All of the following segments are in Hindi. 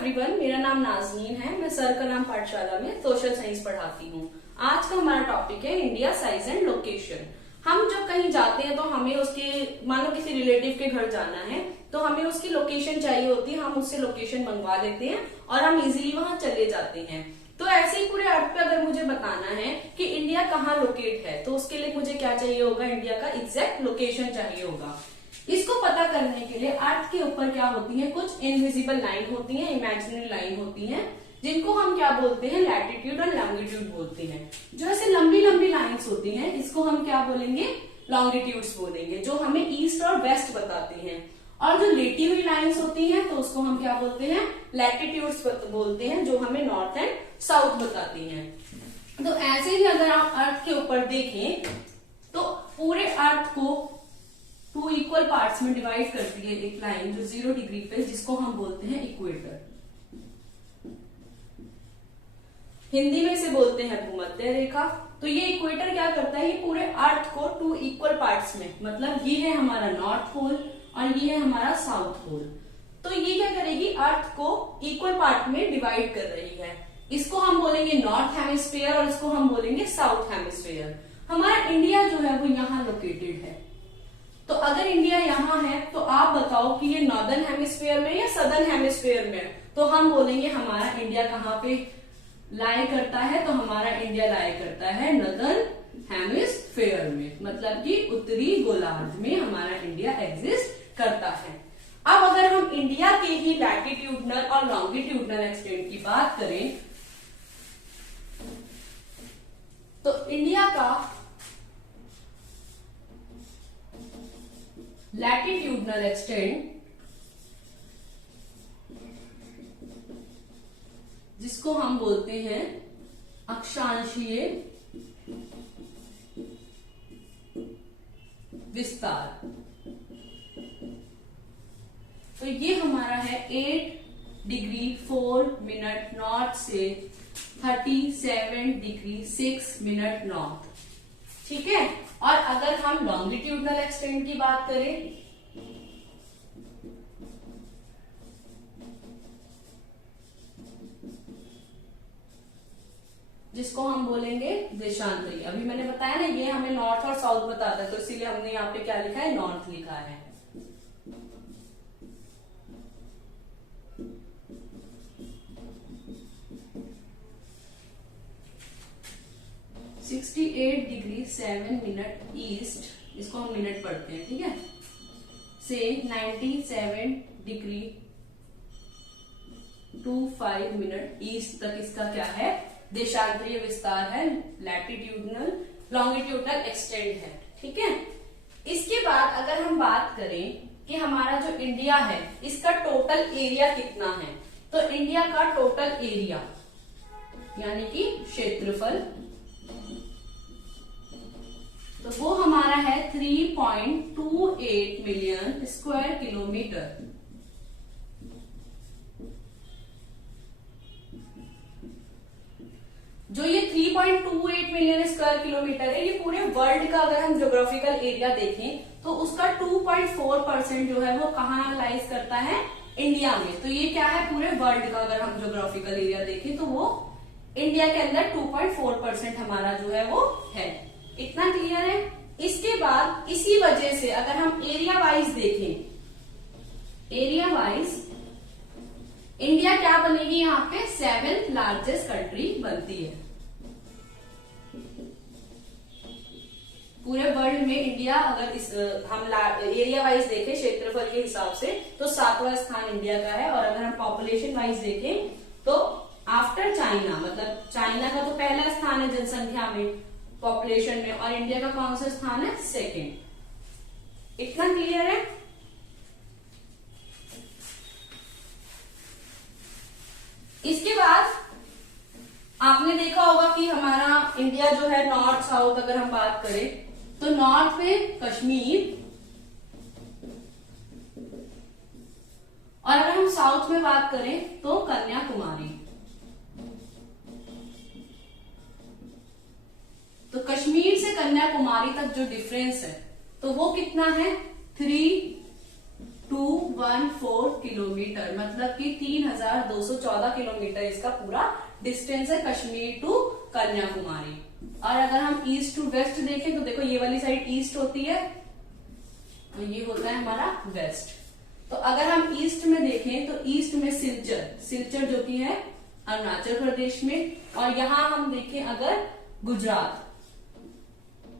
एवरीवन, मेरा नाम नाज़नीन है। मैं सर कलाम पाठशाला में सोशल साइंस पढ़ाती हूँ। आज का हमारा टॉपिक है इंडिया साइज एंड लोकेशन। हम जब कहीं जाते हैं तो हमें उसके, मान लो किसी रिलेटिव के घर जाना है तो हमें उसकी लोकेशन चाहिए होती है। हम उससे लोकेशन मंगवा लेते हैं और हम इजीली वहां चले जाते हैं। तो ऐसे ही पूरे अर्थ पे अगर मुझे बताना है कि इंडिया कहाँ लोकेट है तो उसके लिए मुझे क्या चाहिए होगा, इंडिया का एग्जैक्ट लोकेशन चाहिए होगा। इसको पता करने के लिए अर्थ के ऊपर क्या होती है, कुछ इनविजिबल लाइन होती है, इमेजिनरी लाइन होती है, जिनको हम क्या बोलते हैं, लैटिट्यूड और लॉन्गिट्यूड बोलते हैं। जो ऐसे लंबी लंबी लाइंस होती हैं इसको हम क्या बोलेंगे, लॉन्गिट्यूड्स बोलेंगे, जो हमें ईस्ट और वेस्ट बताती हैं। और जो लेटी हुई लाइंस होती हैं तो उसको हम क्या बोलते हैं, लैटिट्यूड्स बोलते हैं, जो हमें नॉर्थ एंड साउथ बताती हैं। तो ऐसे ही अगर आप अर्थ के ऊपर देखें तो पूरे अर्थ को 2 इक्वल पार्ट्स में डिवाइड करती है एक लाइन जो 0 डिग्री पे, जिसको हम बोलते हैं इक्वेटर। हिंदी में इसे बोलते हैं भूमध्य रेखा। तो ये इक्वेटर क्या करता है, ये पूरे अर्थ को 2 इक्वल पार्ट्स में, मतलब ये है हमारा नॉर्थ पोल और ये है हमारा साउथ पोल। तो ये क्या करेगी, अर्थ को इक्वल पार्ट में डिवाइड कर रही है। इसको हम बोलेंगे नॉर्थ हेमिस्फीयर और इसको हम बोलेंगे साउथ हेमिस्फीयर। हमारा इंडिया जो है वो यहाँ लोकेटेड है। तो अगर इंडिया यहाँ है तो आप बताओ कि ये नॉर्दर्न हेमिस्फीयर में या सदर्न हेमिस्फीयर में। तो हम बोलेंगे हमारा इंडिया कहाँ पे लाई करता है, तो हमारा इंडिया लाई करता है नॉर्दर्न हेमिस्फीयर में, मतलब कि उत्तरी गोलार्ध में हमारा इंडिया एग्जिस्ट करता है। अब अगर हम इंडिया के ही लैटिट्यूडनल और लॉन्गिट्यूडनल एक्सटेंट की बात करें तो इंडिया का लैटिट्यूडनल एक्सटेंट, जिसको हम बोलते हैं अक्षांशीय विस्तार, तो ये हमारा है 8 डिग्री 4 मिनट नॉर्थ से 37 डिग्री 6 मिनट नॉर्थ। ठीक है। और अगर हम लॉन्गिट्यूडनल एक्सटेंट की बात करें जिसको हम बोलेंगे देशांतरी। अभी मैंने बताया ना, ये हमें नॉर्थ और साउथ बताता है, तो इसीलिए हमने यहाँ पे क्या लिखा है, नॉर्थ लिखा है। सिक्सटी 8 डिग्री 7 मिनट ईस्ट, इसको हम मिनट पढ़ते हैं, ठीक है, से 97 डिग्री 25 मिनट ईस्ट तक इसका क्या है, देशांतरीय विस्तार है, लैटिट्यूडनल लॉन्गिट्यूडनल एक्सटेंट है। ठीक है। इसके बाद अगर हम बात करें कि हमारा जो इंडिया है इसका टोटल एरिया कितना है, तो इंडिया का टोटल एरिया यानी कि क्षेत्रफल, तो वो हमारा है 3.28 मिलियन स्क्वायर किलोमीटर। जो ये 3.28 मिलियन स्क्वायर किलोमीटर है, ये पूरे वर्ल्ड का अगर हम ज्योग्राफिकल एरिया देखें तो उसका 2.4% जो है वो कहाँ लाइज करता है, इंडिया में। तो ये क्या है, पूरे वर्ल्ड का अगर हम ज्योग्राफिकल एरिया देखें तो वो इंडिया के अंदर 2.4% हमारा जो है वो है। इतना क्लियर है। इसके बाद इसी वजह से अगर हम एरिया वाइज देखें, एरिया वाइज इंडिया क्या बनेगी, यहाँ पे 7th लार्जेस्ट कंट्री बनती है। पूरे वर्ल्ड में इंडिया अगर हम एरिया वाइज देखें क्षेत्रफल के हिसाब से तो 7वां स्थान इंडिया का है। और अगर हम पॉपुलेशन वाइज देखें तो आफ्टर चाइना, मतलब चाइना का तो पहला स्थान है जनसंख्या में, पॉपुलेशन में, और इंडिया का कौन सा स्थान है, 2nd। इतना क्लियर है। इसके बाद आपने देखा होगा कि हमारा इंडिया जो है नॉर्थ साउथ अगर हम बात करें तो नॉर्थ में कश्मीर, और अगर हम साउथ में बात करें तो कन्याकुमारी। तो कश्मीर से कन्याकुमारी तक जो डिफरेंस है तो वो कितना है, 3 214 किलोमीटर, मतलब कि 3214 किलोमीटर इसका पूरा डिस्टेंस है कश्मीर टू कन्याकुमारी। और अगर हम ईस्ट टू वेस्ट देखें तो देखो ये वाली साइड ईस्ट होती है, तो ये होता है हमारा वेस्ट। तो अगर हम ईस्ट में देखें तो ईस्ट में सिलचर जो कि है अरुणाचल प्रदेश में, और यहां हम देखें अगर गुजरात,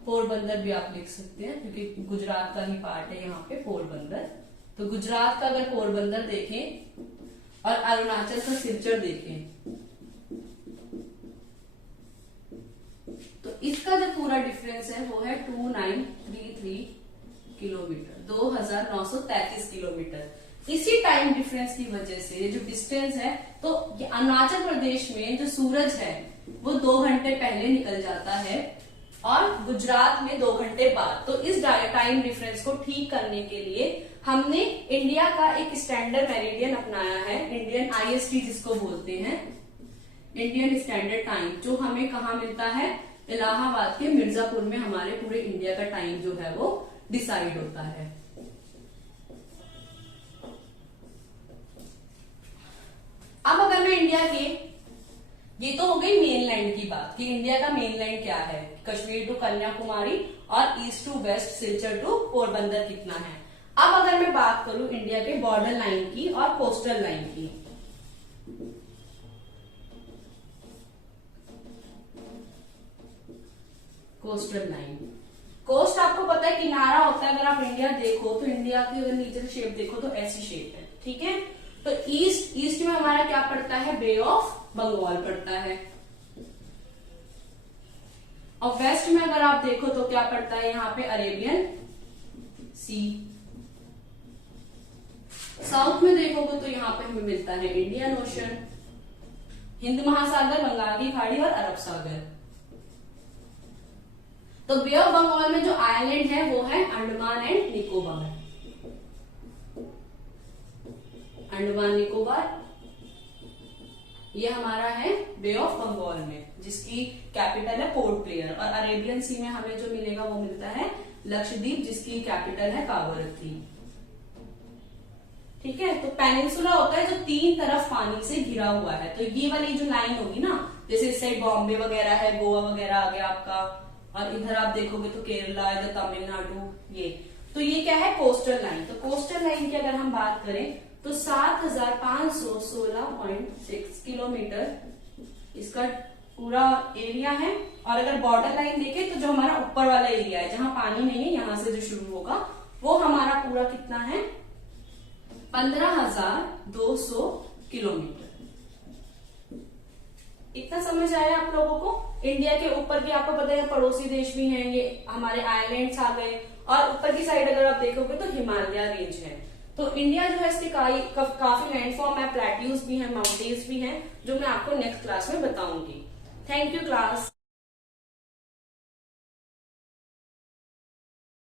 पोरबंदर भी आप लिख सकते हैं क्योंकि गुजरात का ही पार्ट है यहाँ पे पोरबंदर। तो गुजरात का अगर पोरबंदर देखें और अरुणाचल का सिलचर देखें तो इसका जो पूरा डिफरेंस है वो है 2933 किलोमीटर, 2933 किलोमीटर। इसी टाइम डिफरेंस की वजह से जो डिस्टेंस है, तो अरुणाचल प्रदेश में जो सूरज है वो 2 घंटे पहले निकल जाता है और गुजरात में 2 घंटे बाद। तो इस टाइम डिफरेंस को ठीक करने के लिए हमने इंडिया का एक स्टैंडर्ड मेरिडियन अपनाया है, इंडियन IST जिसको बोलते हैं, इंडियन स्टैंडर्ड टाइम, जो हमें कहाँ मिलता है, इलाहाबाद के मिर्जापुर में हमारे पूरे इंडिया का टाइम जो है वो डिसाइड होता है। अब अगर मैं इंडिया के, ये तो हो गई मेनलैंड की बात कि इंडिया का मेनलैंड क्या है, कश्मीर टू कन्याकुमारी और east to west Silchar to Porbandar कितना है। अब अगर मैं बात करूं इंडिया के बॉर्डर लाइन की और कोस्टल लाइन की, कोस्टल लाइन, कोस्ट आपको पता है किनारा होता है। अगर आप इंडिया देखो तो इंडिया की अगर नीचे से शेप देखो तो ऐसी शेप है, ठीक है। तो ईस्ट में हमारा क्या पड़ता है, बे ऑफ बंगाल पड़ता है, और वेस्ट में अगर आप देखो तो क्या पड़ता है यहाँ पे, अरेबियन सी। साउथ में देखोगे तो यहाँ पे हमें मिलता है इंडियन ओशन, हिंद महासागर, बंगाल की खाड़ी और अरब सागर। तो बे ऑफ बंगाल में जो आइलैंड है वो है अंडमान एंड निकोबार, अंडमान निकोबार ये हमारा है बे ऑफ बंगाल में, जिसकी कैपिटल है पोर्ट ब्लेयर। और अरेबियन सी में हमें जो मिलेगा वो मिलता है लक्षद्वीप, जिसकी कैपिटल है कावरत्ती, ठीक है। तो पेनिनसुला होता है जो 3 तरफ पानी से घिरा हुआ है। तो ये वाली जो लाइन होगी ना, जैसे इस साइड बॉम्बे वगैरह है, गोवा वगैरह आ गया आपका, और इधर आप देखोगे तो केरला, इधर तमिलनाडु, तो ये क्या है, कोस्टल लाइन। तो कोस्टल लाइन की अगर हम बात करें तो 7516.6 किलोमीटर इसका पूरा एरिया है। और अगर बॉर्डर लाइन देखें तो जो हमारा ऊपर वाला एरिया है जहां पानी नहीं है, यहां से जो शुरू होगा वो हमारा पूरा कितना है, 15,200 किलोमीटर। इतना समझ आया आप लोगों को। इंडिया के ऊपर की आपको पता है पड़ोसी देश भी हैं, ये हमारे आइलैंड्स आ गए, और ऊपर की साइड अगर आप देखोगे तो हिमालय रेंज है। तो इंडिया जो है इसके काफी लैंडफॉर्म है, प्लेट्यूज भी हैं, माउंटेन्स भी हैं, जो मैं आपको नेक्स्ट क्लास में बताऊंगी। Thank you class.